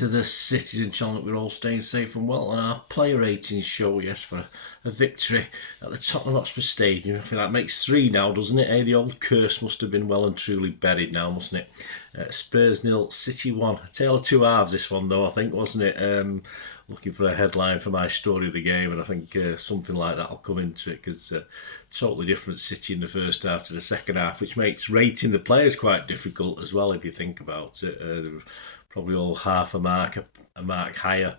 to the cities and channel that we're all staying safe and well on our player ratings show, yes, for a victory at the Tottenham Hotspur Stadium. I think that makes 3 now, doesn't it? The old curse must have been well and truly buried now, mustn't it? Spurs 0, City 1. A tale of two halves this one though, I think, wasn't it? Looking for a headline for my story of the game, and I think something like that will come into it, because totally different City in the first half to the second half, which makes rating the players quite difficult as well if you think about it. Probably all half a mark higher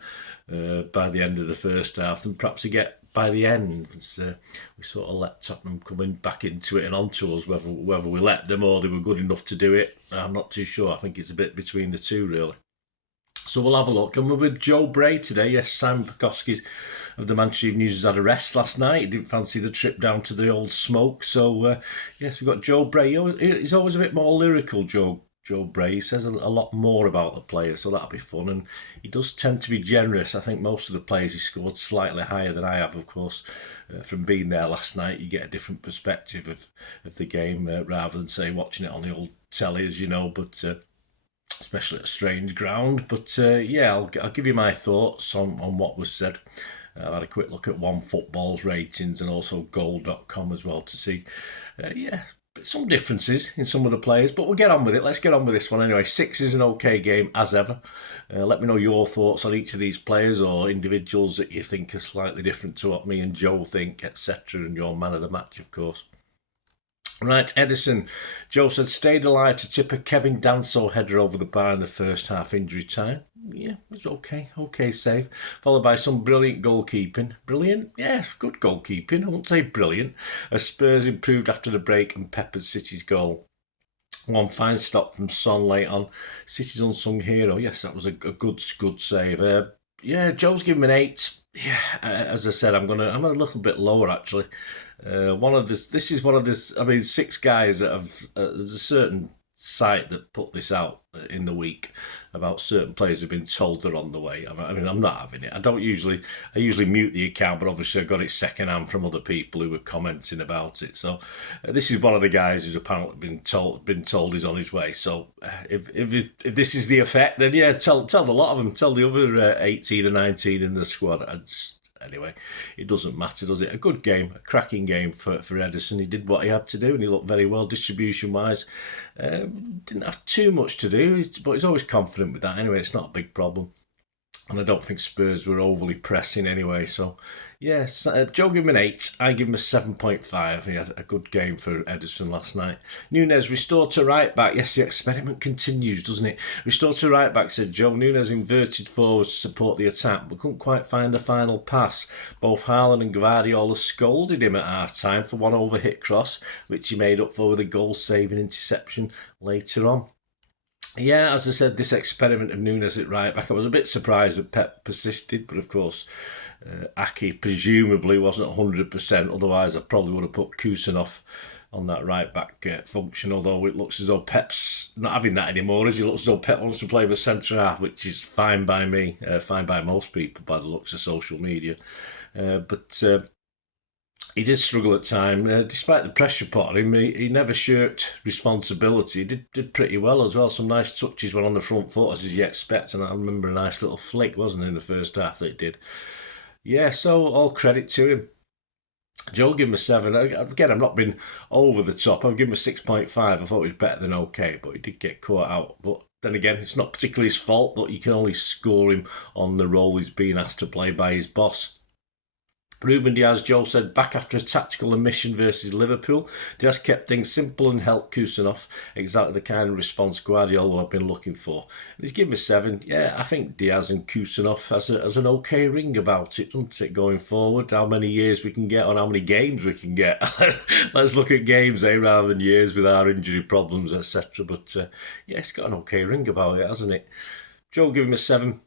by the end of the first half than perhaps to get by the end. We sort of let Tottenham come back into it and onto us, whether we let them or they were good enough to do it. I'm not too sure. I think it's a bit between the two, really. So we'll have a look. And we're with Joe Bray today. Yes, Simon Pekoski's of the Manchester Evening News had a rest last night. He didn't fancy the trip down to the old smoke. So, yes, we've got Joe Bray. He's always a bit more lyrical, Joe Bray. He says a lot more about the players, so that'll be fun. And he does tend to be generous. I think most of the players he scored slightly higher than I have, of course. From being there last night, you get a different perspective of the game rather than, say, watching it on the old telly, as you know, but especially at a strange ground. But yeah, I'll give you my thoughts on what was said. I've had a quick look at OneFootball's ratings and also Goal.com as well to see, some differences in some of the players, but we'll get on with it. Let's get on with this one anyway. 6 is an okay game as ever. Let me know your thoughts on each of these players or individuals that you think are slightly different to what me and Joe think, etc., and your man of the match, of course. Right, Edison. Joe said, stayed alive to tip a Kevin Danso header over the bar in the first half, injury time. Yeah, it was okay save. Followed by some brilliant goalkeeping. Brilliant? Yeah, good goalkeeping. I won't say brilliant. As Spurs improved after the break and peppered City's goal. One fine stop from Son late on. City's unsung hero. Yes, that was a good save. Yeah, Joe's giving me an 8. Yeah, as I said, I'm a little bit lower actually. This is one of this. I mean, 6 guys that have. There's a certain site that put this out in the week about certain players who've been told they're on the way. I mean, I'm not having it. I usually mute the account, but obviously I got it second hand from other people who were commenting about it. So this is one of the guys who's apparently been told he's on his way. So if this is the effect, then yeah, tell the lot of them. Tell the other 18 or 19 in the squad. Anyway, it doesn't matter, does it? A good game, a cracking game for Edison. He did what he had to do and he looked very well distribution-wise. Didn't have too much to do, but he's always confident with that. Anyway, it's not a big problem. And I don't think Spurs were overly pressing anyway. So, yes, Joe gave him an 8. I give him a 7.5. He had a good game for Edison last night. Nunez restored to right back. Yes, the experiment continues, doesn't it? Restored to right back, said Joe. Nunez inverted forwards to support the attack, but couldn't quite find the final pass. Both Haaland and Guardiola scolded him at half-time for one overhit cross, which he made up for with a goal-saving interception later on. Yeah, as I said, this experiment of Nunez at right back, I was a bit surprised that Pep persisted, but of course, Aki presumably wasn't 100%, otherwise I probably would have put Kusanov on that right back function, although it looks as though Pep's not having that anymore, as he looks as though Pep wants to play the centre half, which is fine by me, fine by most people by the looks of social media. But he did struggle at times. Despite the pressure put on him, he never shirked responsibility. He did pretty well as well. Some nice touches went on the front foot, as you expect, and I remember a nice little flick, wasn't it, in the first half that he did. Yeah, so all credit to him. Joe gave him a 7. Again, I've not been over the top. I've given him a 6.5. I thought it was better than okay, but he did get caught out. But then again, it's not particularly his fault, but you can only score him on the role he's being asked to play by his boss. Ruben Diaz, Joe said, back after a tactical omission versus Liverpool. Diaz kept things simple and helped Kusanov. Exactly the kind of response Guardiola have been looking for. And he's given me 7. Yeah, I think Diaz and Kusanov has an okay ring about it, doesn't it, going forward? How many years we can get on how many games we can get. Let's look at games, rather than years with our injury problems, etc. But yeah, it's got an okay ring about it, hasn't it? Joe gave him a 7.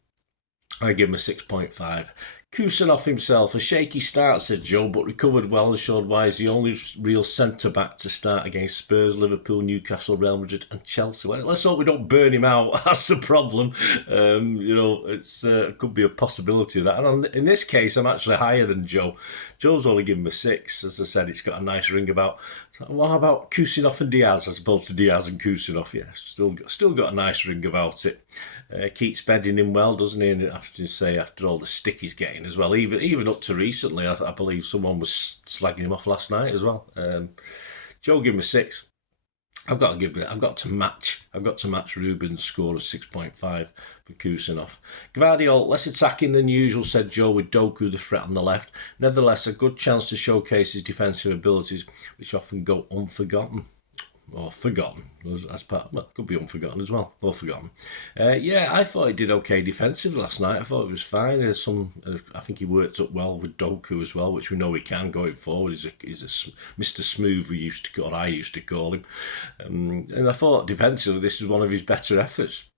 I give him a 6.5. Kusanov himself, a shaky start, said Joe, but recovered well and showed why he's the only real centre-back to start against Spurs, Liverpool, Newcastle, Real Madrid and Chelsea. Well, let's hope we don't burn him out. That's the problem. It could be a possibility of that. And in this case, I'm actually higher than Joe. Joe's only given me 6. As I said, it's got a nice ring about. What about Kusanov and Diaz as opposed to Diaz and Kusanov? Yeah, still got a nice ring about it. Keeps bedding in well, doesn't he? And after all the stick he's getting as well, even up to recently, I believe someone was slagging him off last night as well. Joe gave him a 6. I've got to match Ruben's score of 6.5 for Kusanov. Gvardiol, less attacking than usual, said Joe, with Doku the threat on the left. Nevertheless, a good chance to showcase his defensive abilities, which often go unforgotten. Or forgotten, as part. Well, could be unforgotten as well, or forgotten. I thought he did okay defensively last night. I thought it was fine. I think he worked up well with Doku as well, which we know he can going forward. He's a Mr. Smooth, I used to call him. And I thought defensively this was one of his better efforts.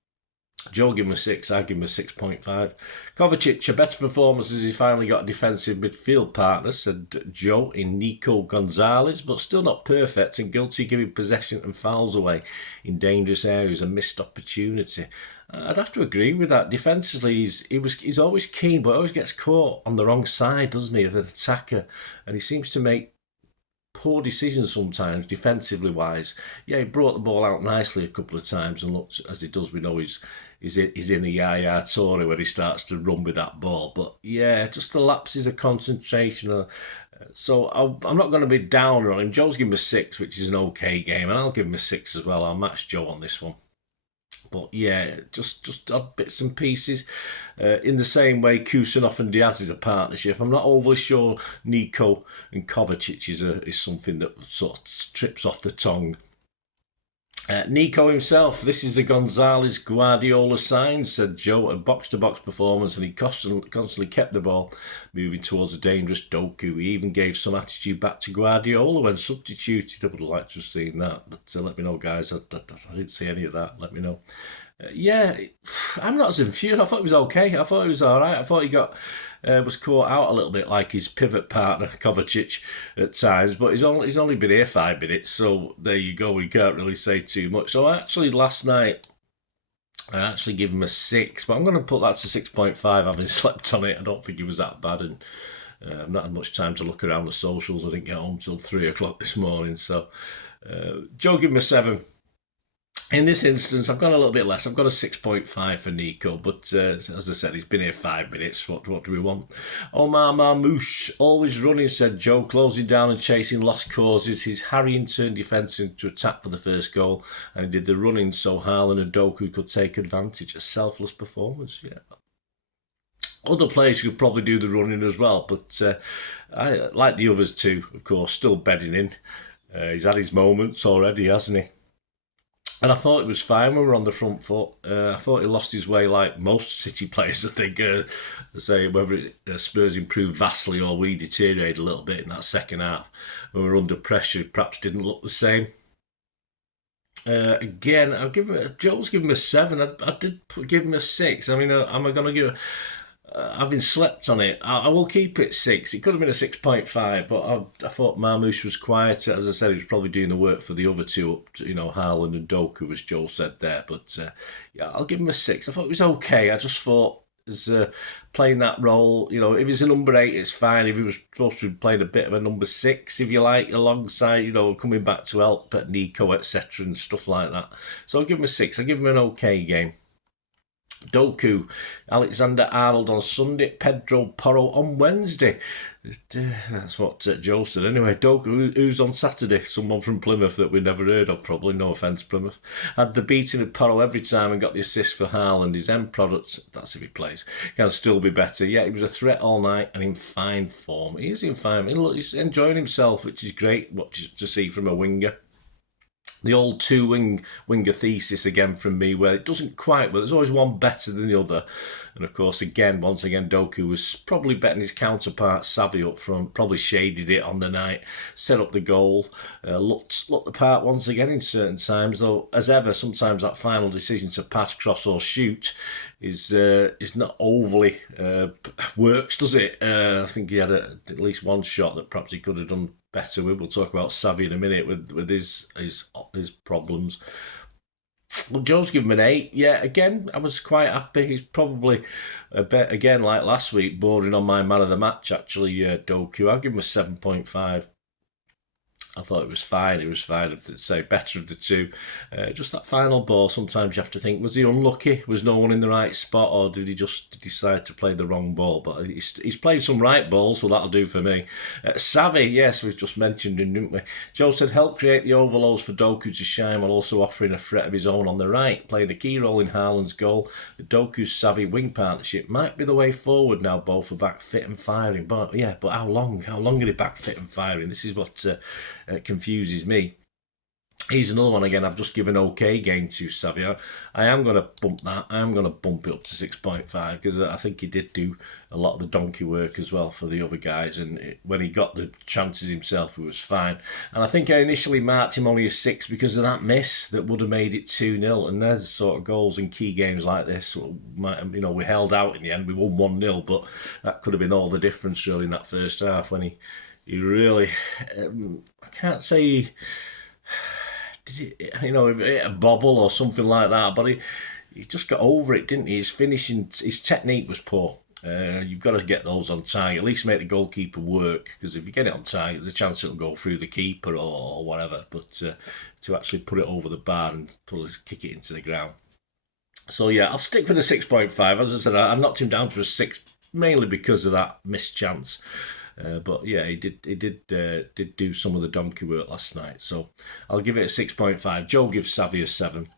Joe gave him a 6, I give him a 6.5. Kovacic, a better performance as he finally got a defensive midfield partner, said Joe, in Nico Gonzalez, but still not perfect and guilty giving possession and fouls away in dangerous areas, a missed opportunity. I'd have to agree with that. Defensively, he's always keen, but always gets caught on the wrong side, doesn't he, of an attacker, and he seems to make poor decisions sometimes, defensively wise. Yeah, he brought the ball out nicely a couple of times and looked, as he does, we know he's in the Yaya Toure where he starts to run with that ball. But yeah, just the lapses of concentration. So I'm not going to be downer on him. Joe's given him a 6, which is an okay game, and I'll give him a 6 as well. I'll match Joe on this one. But yeah, just odd bits and pieces. In the same way, Kusanov and Diaz is a partnership. I'm not overly sure Nico and Kovacic is something that sort of trips off the tongue. Nico himself, this is a Gonzalez Guardiola sign, said Joe, a box-to-box performance, and he constantly kept the ball moving towards a dangerous Doku. He even gave some attitude back to Guardiola when substituted. I would have liked to have seen that, but let me know, guys. I didn't see any of that. Let me know. I'm not as infuriated. I thought it was okay. I thought it was all right. I thought he was caught out a little bit like his pivot partner Kovacic at times, but he's only been here 5 minutes, so there you go. We can't really say too much. So last night I give him a 6, but I'm going to put that to 6.5, having slept on it. I don't think he was that bad, and I've not had much time to look around the socials. I didn't get home till 3 o'clock this morning, so Joe gave him a 7. In this instance, I've gone a little bit less. I've got a 6.5 for Nico, but as I said, he's been here 5 minutes. What do we want? Omar Marmouche, always running, said Joe, closing down and chasing lost causes. His harrying turned defence into attack for the first goal, and he did the running so Haaland and Doku could take advantage. A selfless performance, yeah. Other players could probably do the running as well, but I like the others too, of course, still bedding in. He's had his moments already, hasn't he? And I thought it was fine when we were on the front foot. I thought he lost his way like most City players, I think. Whether Spurs improved vastly or we deteriorated a little bit in that second half. When we were under pressure, it perhaps didn't look the same. Again, Joel's given him a 7. I did give him a 6. I mean, am I going to give having slept on it, I will keep it 6. It could have been a 6.5, but I thought Marmouche was quieter. As I said, he was probably doing the work for the other two, up to, Haaland and Doku, as Joel said there. But I'll give him a 6. I thought it was okay. I just thought, as playing that role, if he's a number 8, it's fine. If he was supposed to be playing a bit of a number 6, if you like, alongside, coming back to help at Nico, etc., and stuff like that. So I'll give him a 6. I'll give him an okay game. Doku, Alexander-Arnold on Sunday, Pedro Porro on Wednesday. That's what Joe said. Anyway, Doku, who's on Saturday? Someone from Plymouth that we never heard of, probably. No offence, Plymouth. Had the beating of Porro every time and got the assist for Haaland. His end product, that's if he plays, can still be better. Yeah, he was a threat all night and in fine form. He is in fine. He's enjoying himself, which is great to see from a winger. The old two winger thesis again from me, where it doesn't quite, but there's always one better than the other. And of course, once again, Doku was probably betting his counterpart Savvy up front, probably shaded it on the night, set up the goal, looked the part once again in certain times, though, as ever, sometimes that final decision to pass, cross or shoot is not overly works, does it? I think he had at least one shot that perhaps he could have done better with. We'll talk about Savvy in a minute with his problems. Well, Joe's given him an 8. Yeah, again, I was quite happy. He's probably a bit, again, like last week, bordering on my man of the match, actually, Doku. I'll give him a 7.5. I thought it was fine. It was fine. I'd say better of the two. Just that final ball, sometimes you have to think, was he unlucky? Was no one in the right spot, or did he just decide to play the wrong ball? But he's played some right balls, so that'll do for me. Savvy, yes, we've just mentioned him, didn't we? Joe said, help create the overloads for Doku to shine while also offering a threat of his own on the right. Played a key role in Haaland's goal. The Doku's Savvy wing partnership might be the way forward now. Both are back fit and firing. But how long? How long are they back fit and firing? This is what confuses me. He's another one again. I've just given OK game to Savio. I am going to bump that. I am going to bump it up to 6.5 because I think he did do a lot of the donkey work as well for the other guys. And when he got the chances himself, it was fine. And I think I initially marked him only a 6 because of that miss that would have made it 2-0. And there's sort of goals in key games like this. We held out in the end. We won 1-0, but that could have been all the difference really in that first half when he really, I can't say did it hit a bobble or something like that, but he just got over it, didn't he? His finishing, his technique was poor. You've got to get those on target, at least make the goalkeeper work, because if you get it on target, there's a chance it'll go through the keeper or whatever, but to actually put it over the bar and kick it into the ground. So yeah, I'll stick with a 6.5. As I said, I knocked him down to a 6, mainly because of that missed chance. But yeah, he did do some of the donkey work last night. So I'll give it a 6.5. Joe gives Savvy a 7.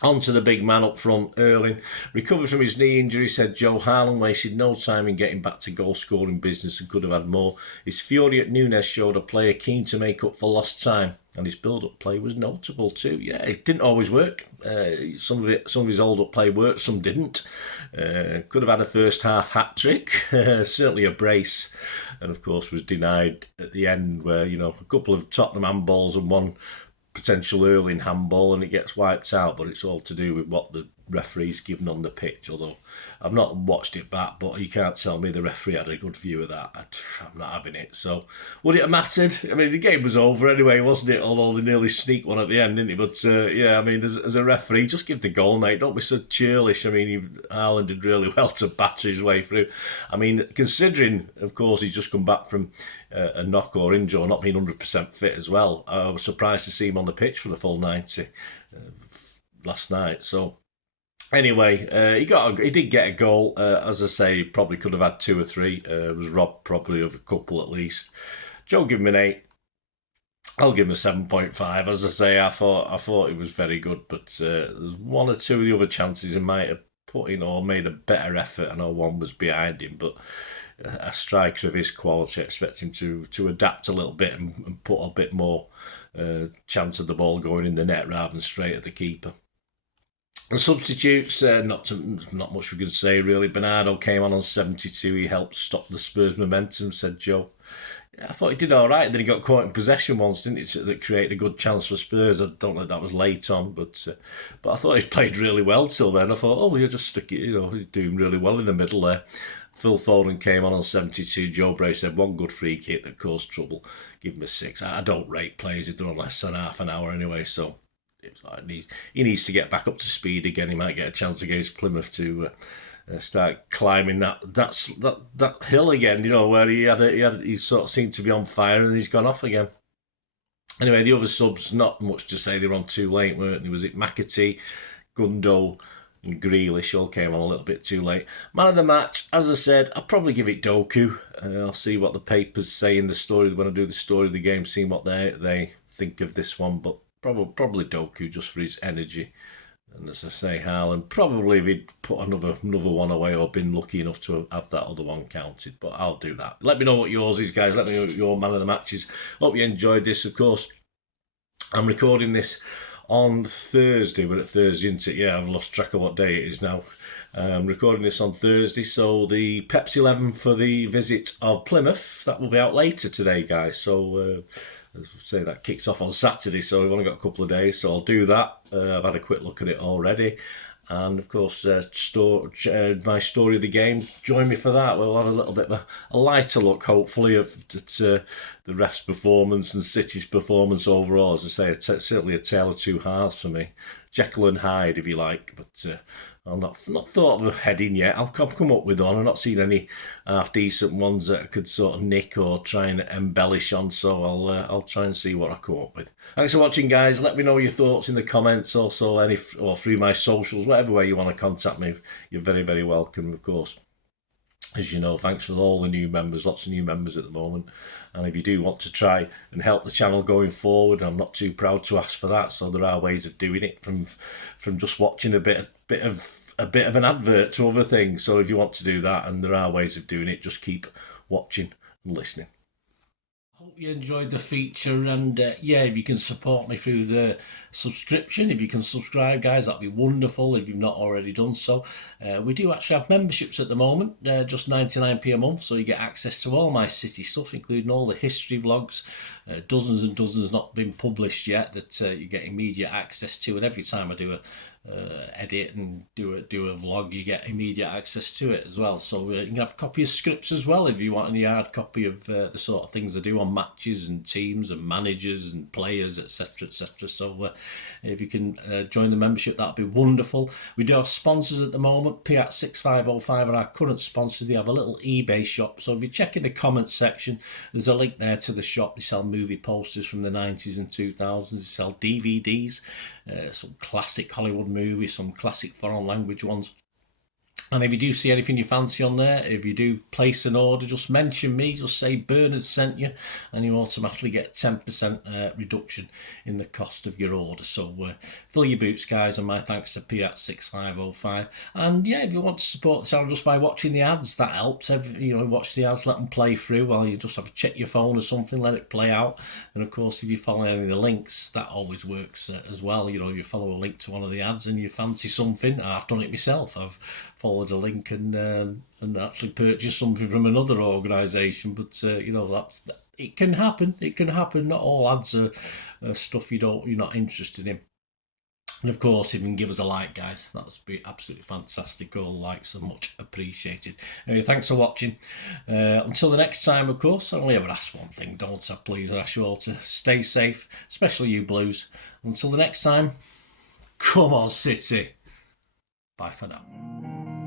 On to the big man up front, Erling. Recovered from his knee injury, said Joe. Haaland wasted no time in getting back to goal-scoring business and could have had more. His fury at Nunes showed a player keen to make up for lost time, and his build-up play was notable too. Yeah, it didn't always work. Some of his hold-up play worked, some didn't. Could have had a first-half hat-trick, certainly a brace, and of course was denied at the end where, a couple of Tottenham handballs and one potential Erling handball and it gets wiped out, but it's all to do with what the referee's given on the pitch, although I've not watched it back, but you can't tell me the referee had a good view of that. I'm not having it. So would it have mattered? I mean, the game was over anyway, wasn't it? Although they nearly sneaked one at the end, didn't he? But yeah, I mean, as a referee, just give the goal, mate. Don't be so churlish. I mean, Haaland did really well to batter his way through. I mean, considering, of course, he's just come back from a knock or injury, or not being 100% fit as well. I was surprised to see him on the pitch for the full 90 last night. So anyway, he did get a goal. As I say, he probably could have had 2 or 3. Was robbed probably of a couple at least. Joe give him an 8. I'll give him a 7.5. As I say, I thought it was very good, but there's 1 or 2 of the other chances he might have put in or made a better effort. I know one was behind him, but a striker of his quality, I expect him to adapt a little bit and put a bit more chance of the ball going in the net rather than straight at the keeper. The substitutes, not much we can say really. Bernardo came on 72. He helped stop the Spurs momentum, said Joe. I thought he did all right. Then he got caught in possession once, didn't he? That created a good chance for Spurs. I don't know if that was late on, but I thought he played really well till then. I thought, you're just stick it. He's doing really well in the middle there. Phil Foden came on 72. Joe Bray said 1 good free kick that caused trouble. Give him a 6. I don't rate players if they're on less than half an hour anyway, so he needs to get back up to speed again. He might get a chance against Plymouth to start climbing that hill again, where he sort of seemed to be on fire and he's gone off again. Anyway, the other subs, not much to say. They were on too late, weren't they? Was it McAtee, Gundo and Grealish all came on a little bit too late. Man of the match, as I said, I'll probably give it Doku. I'll see what the papers say in the story when I do the story of the game, see what they think of this one, but probably Doku just for his energy. And as I say, Haaland, probably if he'd put another one away or been lucky enough to have that other one counted, but I'll do that. Let me know what yours is, guys. Let me know what your man of the match is. Hope you enjoyed this, of course. I'm recording this on Thursday. We're at Thursday, isn't it? Yeah, I've lost track of what day it is now. I'm recording this on Thursday, so the Pepsi 11 for the visit of Plymouth, that will be out later today, guys. So, as I say, that kicks off on Saturday, so we've only got a couple of days, so I'll do that. I've had a quick look at it already. And of course, my story of the game. Join me for that. We'll have a little bit of a lighter look, hopefully, at the ref's performance and City's performance overall. As I say, it's certainly a tale of two halves for me. Jekyll and Hyde, if you like. But I'm not thought of a heading yet. I'll come up with one. I've not seen any half decent ones that I could sort of nick or try and embellish on. So I'll try and see what I come up with. Thanks for watching, guys. Let me know your thoughts in the comments, also or through my socials, whatever way you want to contact me. You're very, very welcome, of course. As you know, thanks for all the new members, lots of new members at the moment. And if you do want to try and help the channel going forward, I'm not too proud to ask for that. So there are ways of doing it from just watching a bit of an advert to other things. So if you want to do that, and there are ways of doing it, just keep watching and listening. Hope you enjoyed the feature, and yeah, if you can support me through the subscription, if you can subscribe, guys, that'd be wonderful if you've not already done so. We do actually have memberships at the moment, just 99p a month, so you get access to all my City stuff, including all the history vlogs, dozens and dozens not been published yet that you get immediate access to, and every time I do a edit and do a vlog, you get immediate access to it as well. So you can have a copy of scripts as well if you want any hard copy of the sort of things I do on matches and teams and managers and players, etc, etc. So if you can join the membership, that'd be wonderful. We do have sponsors at the moment. Kippax 6505 are our current sponsor. They have a little eBay shop, so if you check in the comments section, there's a link there to the shop. They sell movie posters from the 90s and 2000s. They sell DVDs, some classic Hollywood movies, some classic foreign language ones. And if you do see anything you fancy on there, if you do place an order, just mention me, just say Bernard sent you, and you automatically get 10% reduction in the cost of your order. So fill your boots, guys, and my thanks to Kippax 6505. And yeah, if you want to support the channel just by watching the ads, that helps. Watch the ads, let them play through while you just have to check your phone or something, let it play out. And of course, if you follow any of the links, that always works as well. If you follow a link to one of the ads and you fancy something, I've done it myself. I've followed a link and actually purchased something from another organisation. But it can happen. It can happen. Not all ads are stuff you're not interested in. And of course, if you can give us a like, guys, that would be absolutely fantastic. All likes are much appreciated. Anyway, thanks for watching. Until the next time, of course, I only ever ask one thing, don't I? Please, I ask you all to stay safe, especially you Blues. Until the next time, come on, City. Bye for now.